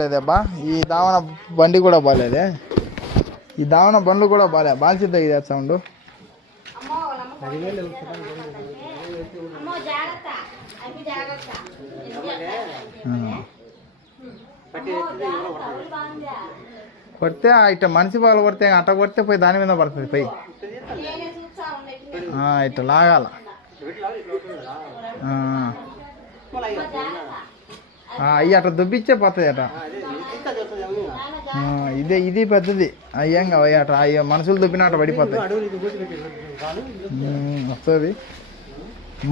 లేదబ్బా ఈ దావన బండి కూడా బాగాలేదే, ఈ దావన బండ్లు కూడా బాల్చిద్దా ఇది సౌండ్. కొడితే ఇట్లా మనిషి బాగా కొడితే అట్ట కొడితే పోయి దాని మీద పడుతుంది పోయి, ఇట్లా లాగాల. అయ్యి అట్లా దుబ్బిచ్చే పోతాయి అట. ఇది పెద్దది అయ్యేం కావు అట్ట అయ్యో మనుషులు దుబ్బిన అట్ట పడిపోతాయి. వస్తుంది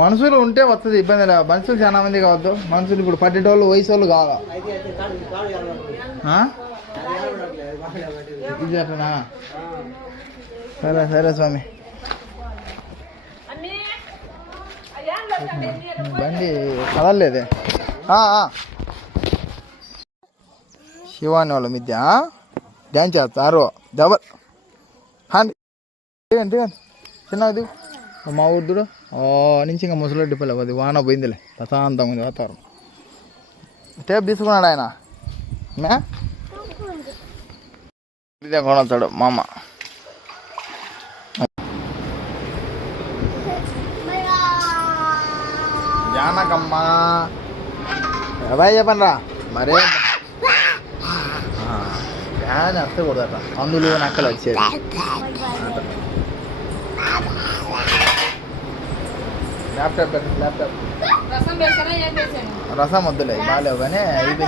మనుషులు ఉంటే వస్తుంది, ఇబ్బంది లేదు. మనుషులు చాలా మంది కావద్దు, మనుషులు ఇప్పుడు పట్టేటోళ్ళు వయసు వాళ్ళు కావాలా. ఇది అట్టనా? సరే సరే స్వామి. బండి కదలలేదే. శివాని వాళ్ళ మిద్య డ్యాన్స్ చేస్తారు డబల్ హ్యాండ్ ఏంటి చిన్నది మా ఊరుదుడు నుంచి ఇంకా ముసలొడ్డి పిల్ల అది వాన పోయిందిలే, ప్రశాంతంగా ఉంది వాతావరణం. టేప్ తీసుకున్నాడు ఆయన ఇదే కొనతాడు మా అమ్మ. జానకమ్మ బాయ్ చెప్పండి రా మరే ఫ్యాన్ వస్తకూడదట, అందులో నక్కలు వచ్చేది. ల్యాప్టాప్ రసం వద్దులే బాగాలేవు కానీ ఇది